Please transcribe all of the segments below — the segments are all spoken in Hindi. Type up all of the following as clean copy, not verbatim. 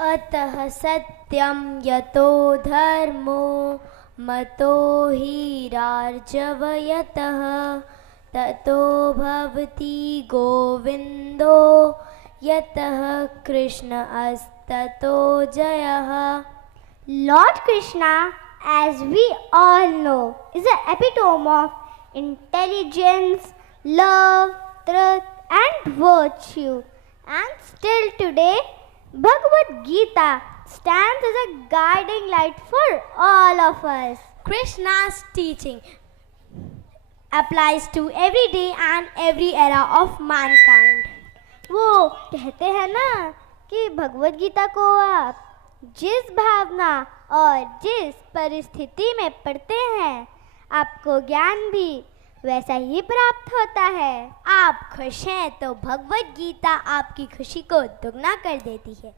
अतः सत्यं यतो धर्मो मतो हीरार्जवयतः ततो भवति गोविन्दो यतः कृष्ण अस्ततो जयः. Lord Krishna, as we all know, is the epitome of intelligence, love, truth and virtue. And still today, Bhagavad Gita stands as a guiding light for all of us. Krishna's teaching applies to every day and every era of mankind. वो कहते हैं ना कि भगवद गीता को आप जिस भावना और जिस परिस्थिति में पढ़ते हैं, आपको ज्ञान भी वैसा ही प्राप्त होता है. आप खुश हैं तो भगवद गीता आपकी खुशी को दुगना कर देती है.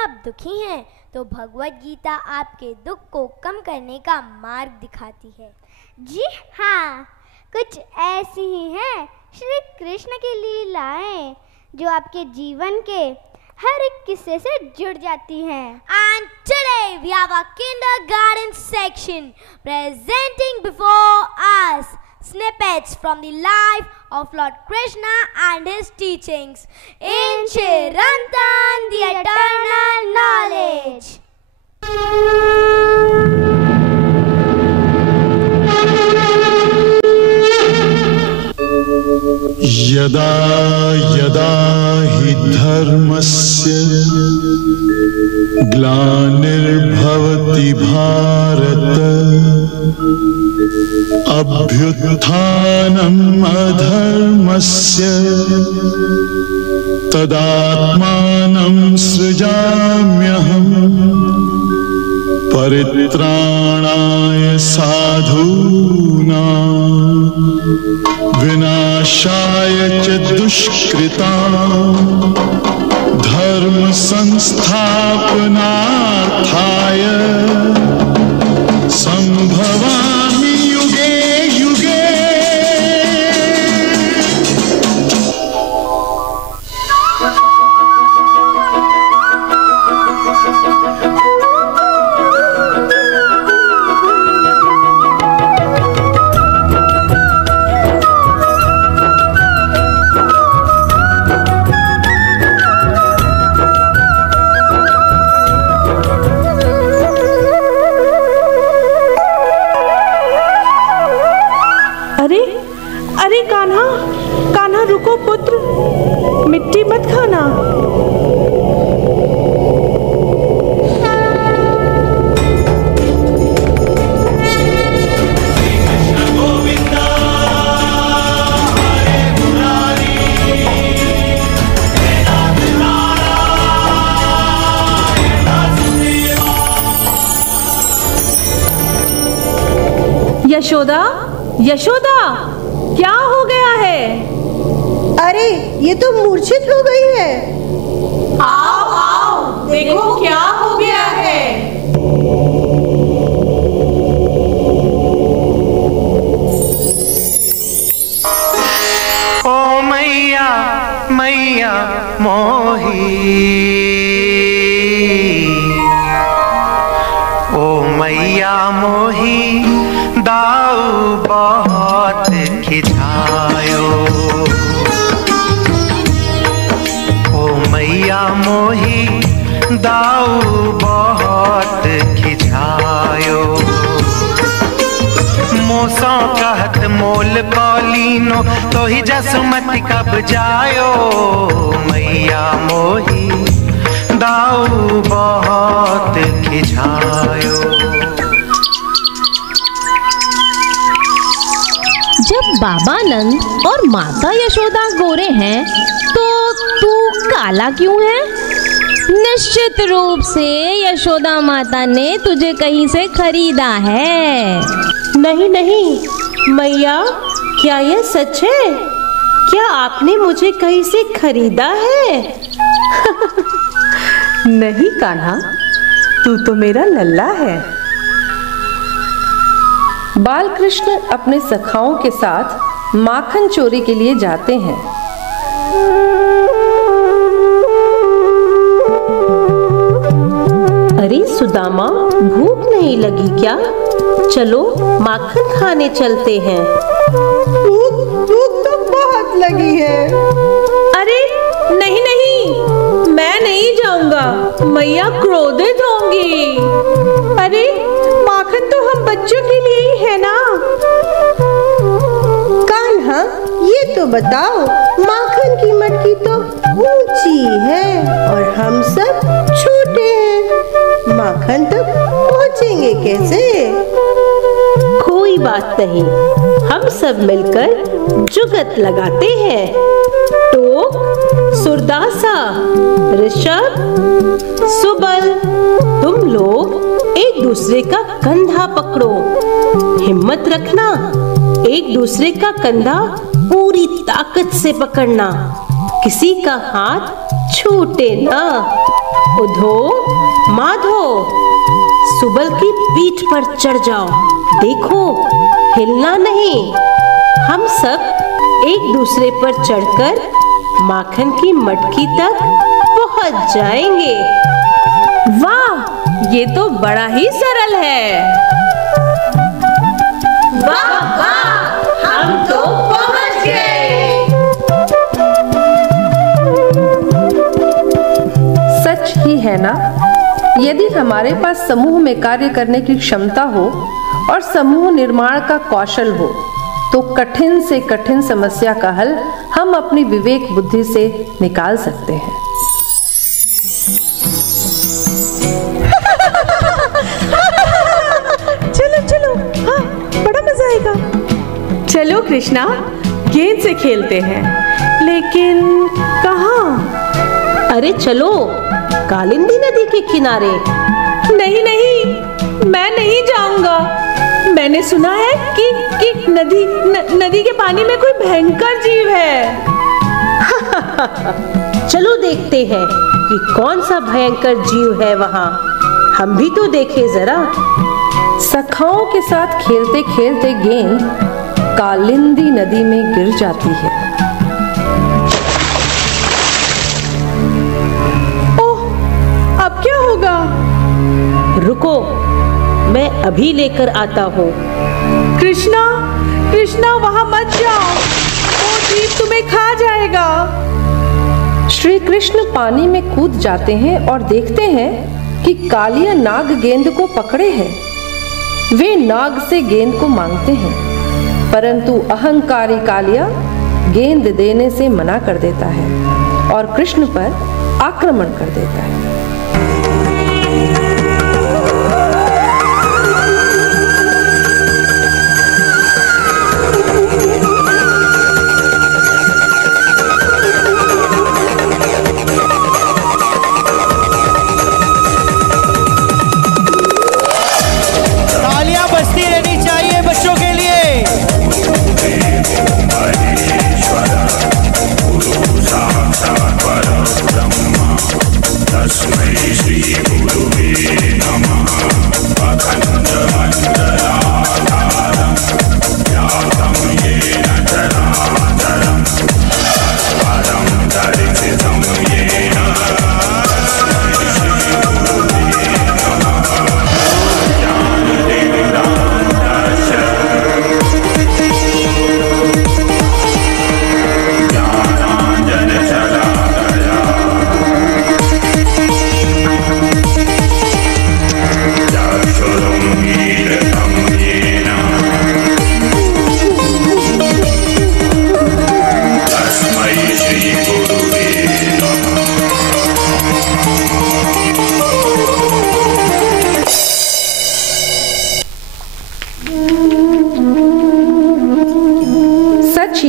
आप दुखी हैं तो भगवद गीता आपके दुख को कम करने का मार्ग दिखाती है. जी हाँ, कुछ ऐसी ही हैं श्री कृष्ण की लीलाएं जो आपके जीवन के हर एक किस्से से जुड़ जाती हैं. And today we have a kindergarten section presenting before us snippets from the life of Lord Krishna and his teachings in Chirantan, the eternal knowledge. यदा यदा हि धर्मस्य ग्लानिर्भवति भारत अभ्युत्थानम् अधर्मस्य तदात्मानं सृजाम्यहम् परित्राणाय साधूनां विनाशाय च दुष्कृतां धर्म संस्थापनार्थाय संभवामि युगे युगे. कान्हा रुको पुत्र, मिट्टी मत खाना. यशोदा, यशोदा, क्या हो गया है? अरे ये तो मूर्छित हो गई है. आओ आओ, देखो क्या हो गया है. ओ मैया मैया मोही, ओ मैया मोही दाऊ बहुत खिझायो. ओ मैया मोही दाऊ बहुत खिझायो. मोसों कहत मोल कौलीनो तो ही जसमति कब जायो. मैया मोही दाऊ बहुत खिझायो. जब बाबा नंद और माता यशोदा गोरे हैं तो तू काला क्यों है? निश्चित रूप से यशोदा माता ने तुझे कहीं से खरीदा है. नहीं नहीं मैया, क्या यह सच है? क्या आपने मुझे कहीं से खरीदा है? नहीं कान्हा, तू तो मेरा लल्ला है. बालकृष्ण अपने सखाओं के साथ माखन चोरी के लिए जाते हैं. सुदामा, भूख नहीं लगी क्या? चलो माखन खाने चलते हैं। भूख तो बहुत लगी है। अरे नहीं नहीं, मैं नहीं जाऊंगा, मैया क्रोधित होंगी। अरे माखन तो हम बच्चों के लिए ही है ना। कान्हा, ये तो बताओ, माखन की मटकी तो ऊंची है और हम सब छोटे हैं, माखन तक पहुंचेंगे कैसे? कोई बात नहीं, हम सब मिलकर जुगत लगाते हैं। टोक, सुरदासा, ऋषभ, सुबल, तुम लोग एक दूसरे का कंधा पकड़ो। हिम्मत रखना, एक दूसरे का कंधा पूरी ताकत से पकड़ना, किसी का हाथ छूटे ना। उधो, माधो, सुबल की पीठ पर चढ़ जाओ, देखो हिलना नहीं। हम सब एक दूसरे पर चढ़कर माखन की मटकी तक पहुंच जाएंगे। वाह, ये तो बड़ा ही सरल है। वाह वाह, हम तो पहुंच गए। सच ही है ना, यदि हमारे पास समूह में कार्य करने की क्षमता हो और समूह निर्माण का कौशल हो, तो कठिन से कठिन समस्या का हल हम अपनी विवेक बुद्धि से निकाल सकते हैं। चलो चलो, हाँ, बड़ा मजा आएगा। चलो कृष्णा, गेंद से खेलते हैं, लेकिन कहाँ? अरे चलो, कालिंदी नदी के किनारे। नहीं नहीं, मैं नहीं जाऊंगा। मैंने सुना है कि नदी के पानी में कोई भयंकर जीव है। चलो देखते हैं कि कौन सा भयंकर जीव है वहाँ। हम भी तो देखें जरा। सखाओं के साथ खेलते खेलते गेंद कालिंदी नदी में गिर जाती है। ओह, अब क्या होगा? रुको, मैं अभी लेकर आता हूँ। कृष्णा, कृष्णा, वहां मत जाओ, वो जीव तुम्हें खा जाएगा। श्री कृष्ण पानी में कूद जाते हैं और देखते हैं कि कालिया नाग गेंद को पकड़े हैं। वे नाग से गेंद को मांगते हैं, परंतु अहंकारी कालिया गेंद देने से मना कर देता है और कृष्ण पर आक्रमण कर देता है।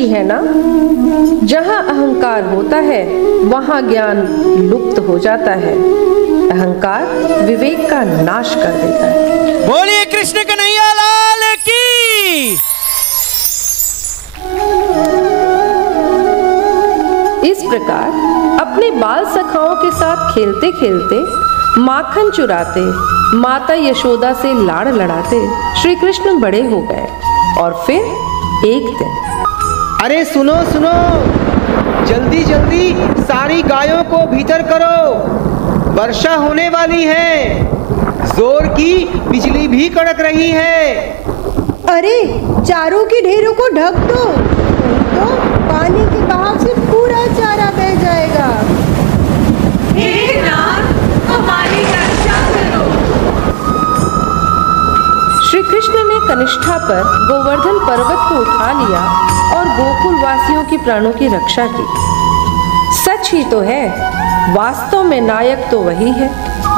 है ना, जहाँ अहंकार होता है वहाँ ज्ञान लुप्त हो जाता है। अहंकार विवेक का नाश कर देता है। बोलिए कृष्ण कन्हैया लाल की। इस प्रकार अपने बाल सखाओं के साथ खेलते खेलते, माखन चुराते, माता यशोदा से लाड़ लड़ाते श्री कृष्ण बड़े हो गए। और फिर एक दिन, अरे सुनो सुनो, जल्दी जल्दी सारी गायों को भीतर करो, वर्षा होने वाली है। जोर की बिजली भी कड़क रही है। अरे चारों के ढेरों को ढक दो, नहीं तो पानी के बहाव से पूरा चारा बह जाएगा। हे नाग, हमारी रक्षा करो। श्री कृष्ण ने कनिष्ठा पर गोवर्धन पर्वत को उठा लिया और गोकुल वासियों की प्राणों की रक्षा की। सच ही तो है, वास्तव में नायक तो वही है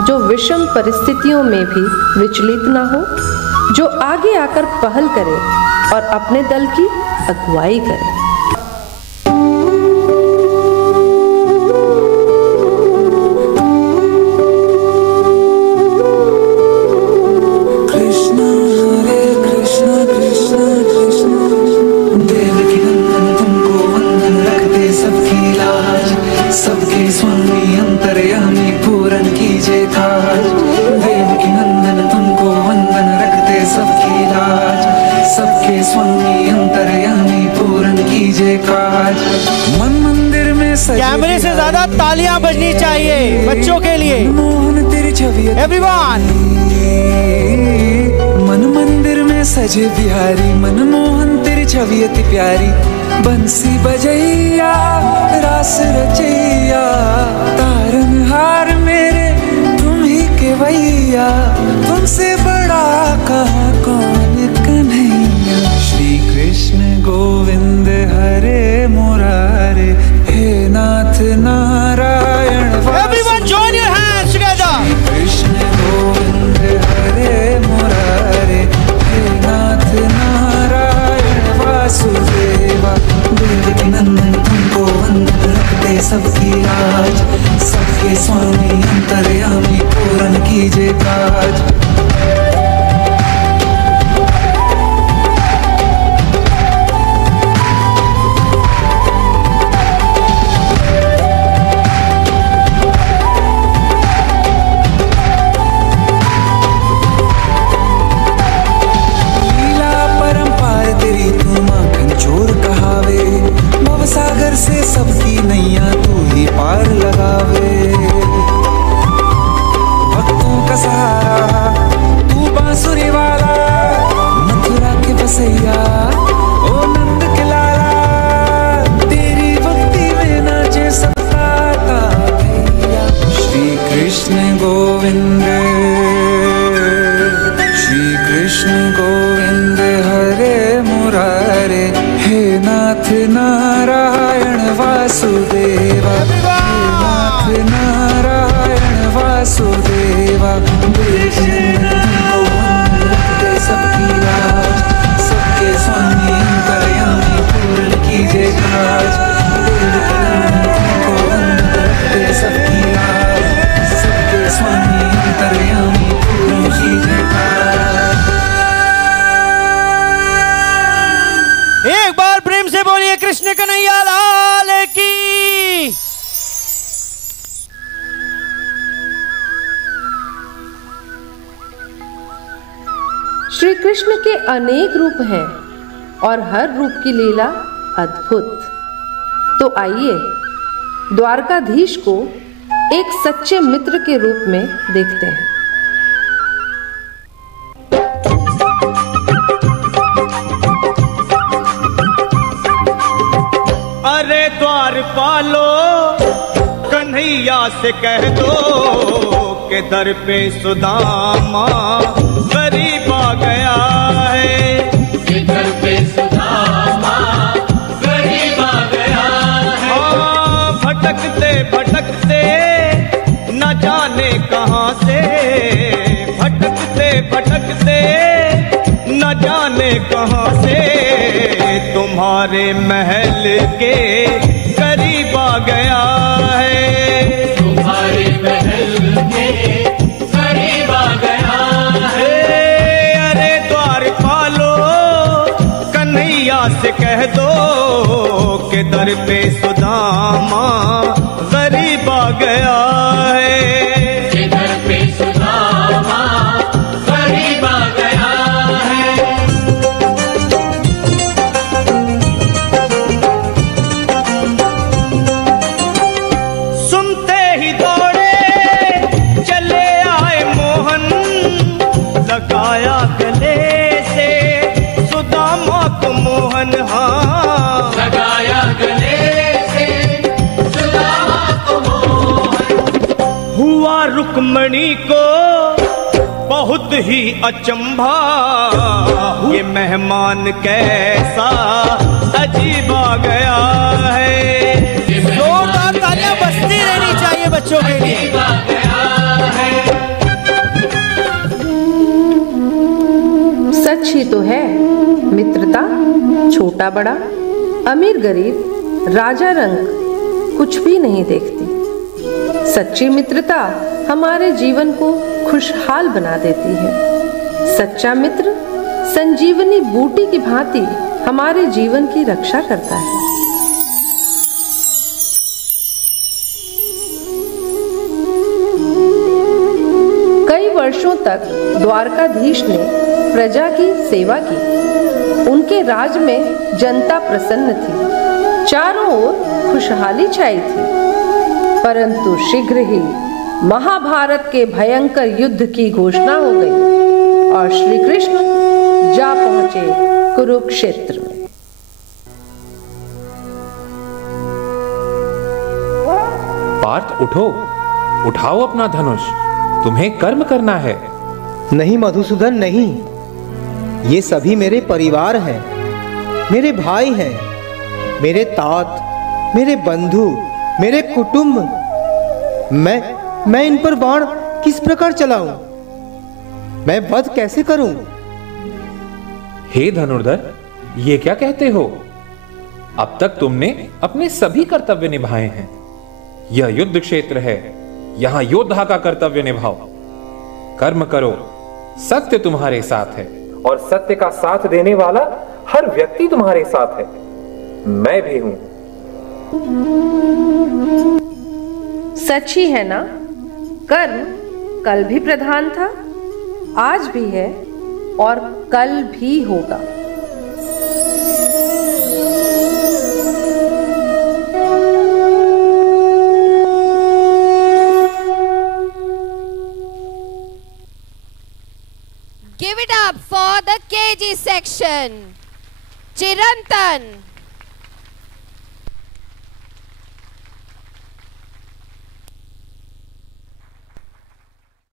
जो विषम परिस्थितियों में भी विचलित न हो, जो आगे आकर पहल करे और अपने दल की अगुवाई करे। कैमरे से ज्यादा तालियां बजनी चाहिए बच्चों के लिए। एवरीवन। मन मंदिर में सजे बिहारी, मनमोहन तेरी छवि अति प्यारी। बंसी बजैया रास रचैया, तारनहार मेरे तुम ही केवैया। तुमसे बड़ा कहाँ कौन कन्हैया। श्री कृष्ण गोविंद हरे मुरारे, हे नाथ Narayan. Everyone join your hands together. Krishna Govind हरे मुरारे, हे नाथ नारायण वासुदेवा। देवकी नंदन तुमको वंदन, रखते सबकी लाज। सबके स्वामी अंतर्यामी, पूर्ण कीजिए काज। सागर से सबकी नैया तू ही पार लगावे। भक्तों का सहारा तू बांसुरी वाला, मथुरा के बसैया ओ नंद के लाला। तेरी भक्ति में नाचे सबका भैया। श्री कृष्ण गोविंद, श्री कृष्ण गोविंद हरे मुरारे, हे नाथ नारायण वासुदेवा। हे नाथ नारायण वासुदेवा। सबकी लाज, सबके स्वामी अंतर्यामी, पूर्ण कीजिए काज। सबकी लाज, सबके स्वामी अंतर्यामी, पूर्ण कीजिए काज। एक बार प्रेम से बोलिए कृष्ण कन्हैया लाल की। श्री कृष्ण के अनेक रूप हैं और हर रूप की लीला अद्भुत। तो आइए द्वारकाधीश को एक सच्चे मित्र के रूप में देखते हैं। अरे द्वारपालो कन्हैया से कह दो के दर पे सुदामा गरीब आ गया है। के दर पे सुदामा गरीब आ गया है। हाँ, भटकते भटकते न जाने कहाँ से, भटकते भटकते न जाने कहाँ से तुम्हारे महल के करीब आ गया है। तुम्हारे महल के करीब आ गया है। अरे द्वारपालो कन्हैया से कह दो के दर पे सुदामा गरीब आ गया है। के दर पे सुदामा गरीब आ गया है। हुआ रुक्मणी को बहुत ही अचंभा, ये मेहमान कैसा अजीब आ गया है। जोरदार तालियां बजती रहनी चाहिए बच्चों के लिए। सच ही तो है, मित्रता छोटा बड़ा, अमीर गरीब, राजा रंग कुछ भी नहीं देखती। सच्ची मित्रता हमारे जीवन को खुशहाल बना देती है। सच्चा मित्र संजीवनी बूटी की भांति हमारे जीवन की रक्षा करता है। कई वर्षों तक द्वारकाधीश ने प्रजा की सेवा की। उनके राज में जनता प्रसन्न थी, चारों ओर खुशहाली छाई थी। परंतु शीघ्र ही महाभारत के भयंकर युद्ध की घोषणा हो गई और श्री कृष्ण जा पहुंचे कुरुक्षेत्र में। पार्थ उठो, उठाओ अपना धनुष, तुम्हें कर्म करना है। नहीं मधुसूदन नहीं, ये सभी मेरे परिवार हैं, मेरे भाई हैं, मेरे तात, मेरे बंधु, मेरे कुटुंब। मैं इन पर बाण किस प्रकार चलाऊं? मैं वध कैसे करूं? हे धनुर्धर, ये क्या कहते हो? अब तक तुमने अपने सभी कर्तव्य निभाए हैं। यह युद्ध क्षेत्र है, यहां योद्धा का कर्तव्य निभाओ। कर्म करो, सत्य तुम्हारे साथ है और सत्य का साथ देने वाला हर व्यक्ति तुम्हारे साथ है। मैं भी हूं। सच ही है ना? कर्म कल भी प्रधान था, आज भी है और कल भी होगा। Give it up for the KG section. Chirantan.